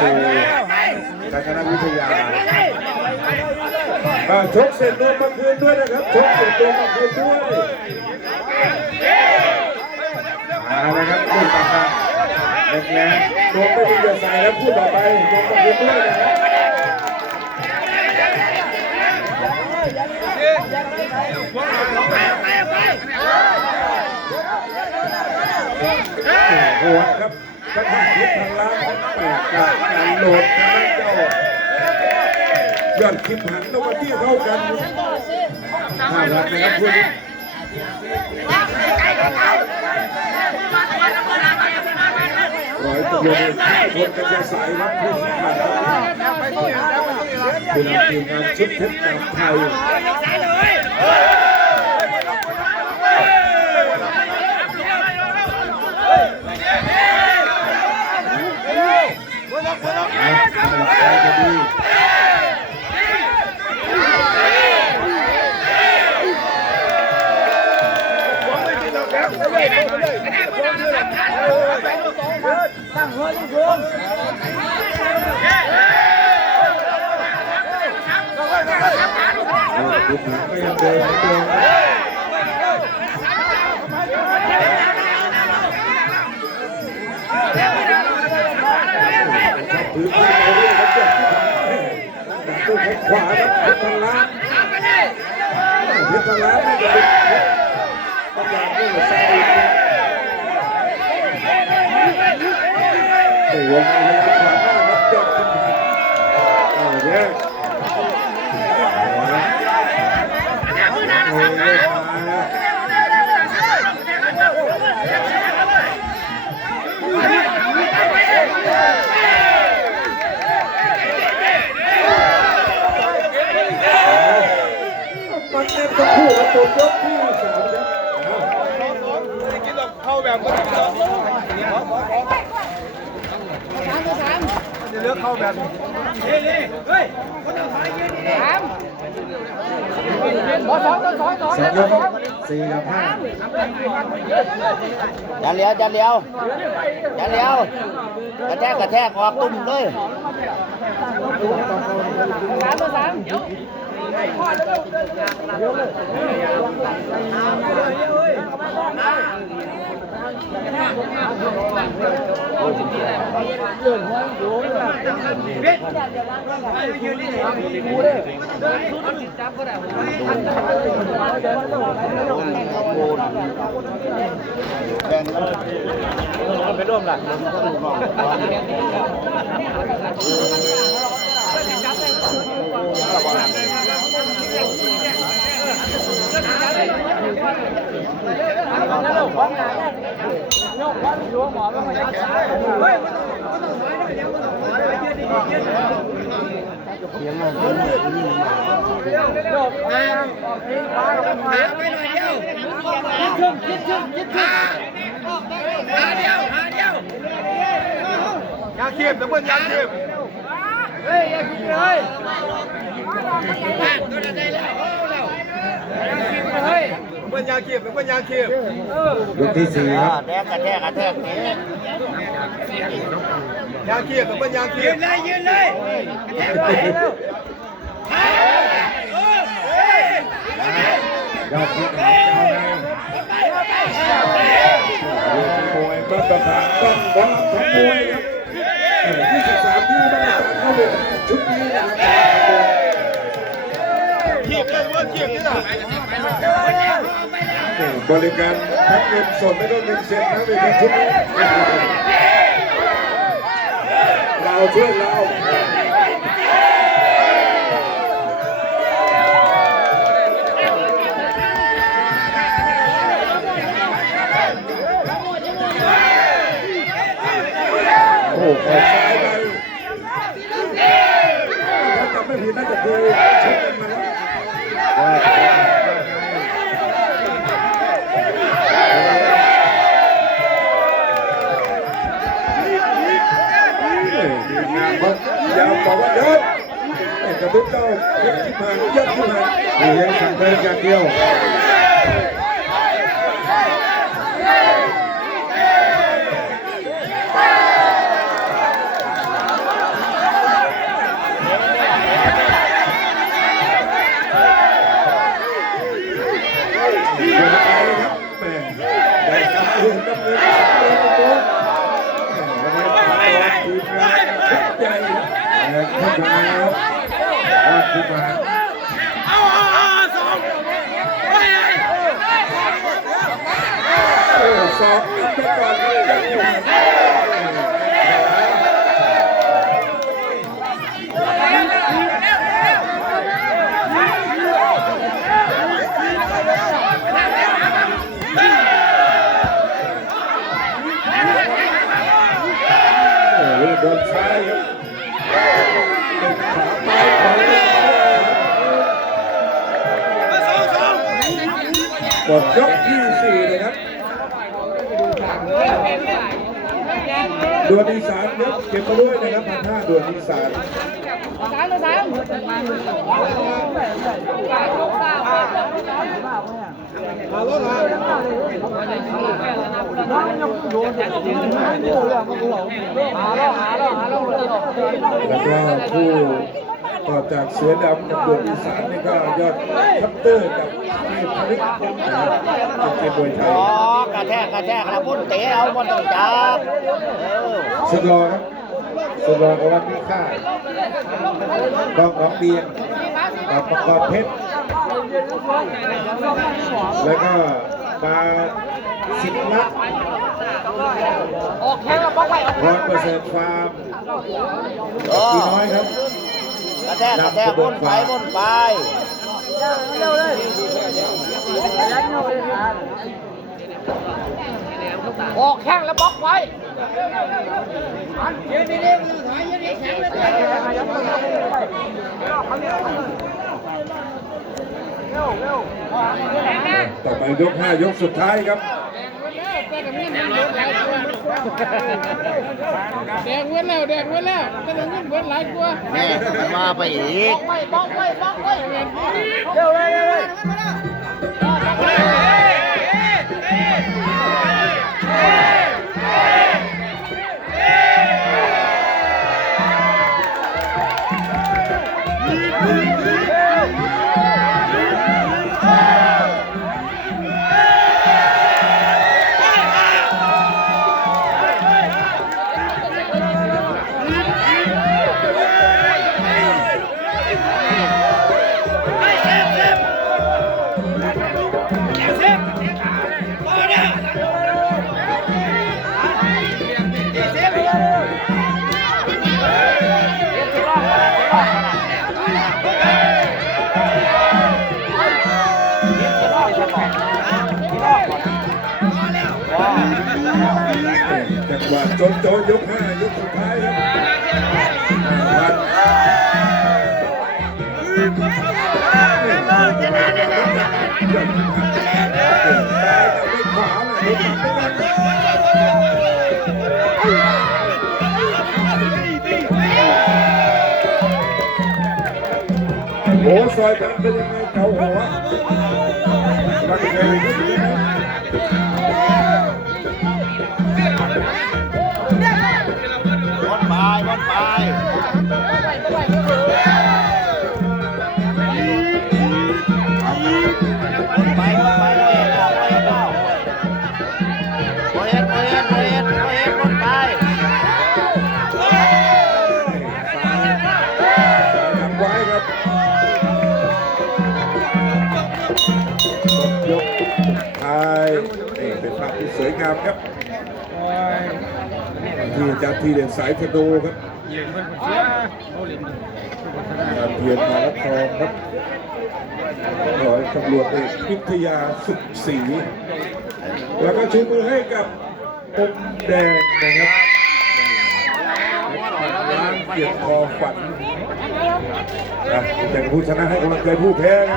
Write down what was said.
การชนะวิทยาชกเสร็จลงมาคืนด้วยนะครับชกเสร็จลงมาคืนด้วยมาแล้วครับพูดต่อมาแรงๆตัวไม่ดีจะใส่แล้วพูดต่อไปลงมาคืนด้วยนะครับหัวครับกระทั่งทิศทางล้างแปลกการโหลดนะเจ้ายอดคิมหันนวัที่เท่ากันน่ารักนะครับคุณร้อยตำรวจเอกคนกันจะสายรับผู้สัมผัสคุณทีมงานชุดเพชรดำไทยจะดีตั้งหัวยิ่งสูงไม่ยังเดินไม่เดินถือปืนเอาด้วยครับเจ้าตู้ขวาครับเพชรพันล้านเพชรพันล้านนี่จะเป็นต้องการเรื่องสายแต่วงในขวาหน้าครับเจ้าขึ้นมาเนี่ยมันเล่นทั้งคู่กับตัวยกที่3ครับเข้าแบบนี้จะเลือกเข้าแบบนี้เฮ้ยคนเอาสายยืนดีๆ3 2 4 5อย่าเลี้ยวกระแทกออกตุ้มเลยไปร่วมล่ะยาเขียบแต่เพื่อนยาเขียบเฮ้ยยาเขียบเลยตัวนั้นได้แล้วเฮ้ยเพื่อนยาเขียบแต่เพื่อนยาเขียบยกที่4ครับแดกกระแทกนี้ยาเขียบแต่เพื่อนยาเขียบยืนเลยกระแทกเลยยอดที่1มวยมาตรฐานต้องบอลทั้งมวยครับ23ที่ได้การเข้าลงชุดนี้นะครับเทียบเลยว่าเทียบนี่นะบริการทั้งเงินสดและก็เงินเซ็นทั้งในชุดนี้เราช่วยเราโอ้โหซ้ายไปถ้าจำไม่ผิดน่าจะคือเช็คกันมาแล้วอย่าบอกว่าเดินกระตุ้นเจ้ายัดขึ้นมาเลี้ยงสั่งเดินอย่างเดียว โ เข้ามาแล้วออกขึ้นมาสองไปก่อนยังอยู่โดนซ้ายครับหมดยกที่4เลยครับดวลอีสานครับเก็บมาด้วยนะครับ1,500ดวลอีสานแล้วก็คู่ต่อจากเสือดำกับดวลอีสานนี่ก็ยอดคัปเตอร์กับเทพพลิกนะครับจะเก็บมวยไทยกระแทกแล้วพุ่นเตะเอาบอลต้องจับสุดรอครับสุดรอกับวันนี้ค่าต้องของเบียงกับประกอบเพชรแล้วก็มาสิบลักร้อยเปอร์เซ็นต์ฟาร์มพี่น้อยครับกระแทกบนไปออกแข้งแล้วบล็อกไว้ยืนดีๆยืนแข็งเลยต่อไปยก5ยกสุดท้ายครับแดงเว้นแล้วก็ต้องเงินเว้นหลายกว่าแม่มาไปอีกบล็อกไว้เร็วเลยจังหวะโจยก5ยกสุดท้ายครับโอ้ซอยกันเป็นยังไงเก่าหัวรักเธอวนไปไว้ครับยกไทยนี่เป็นภาพที่สวยงามครับที่อาจารย์ทีเด่นสายธนูครับเพียรมาละทองครับร้อยตำรวจเอกพิทยาสุขศรีแล้วก็ชูมือให้กับองค์แดงนะครับร้านเกียรติคอฝันแต่ผู้ชนะให้กำลังใจผู้แพ้ครับ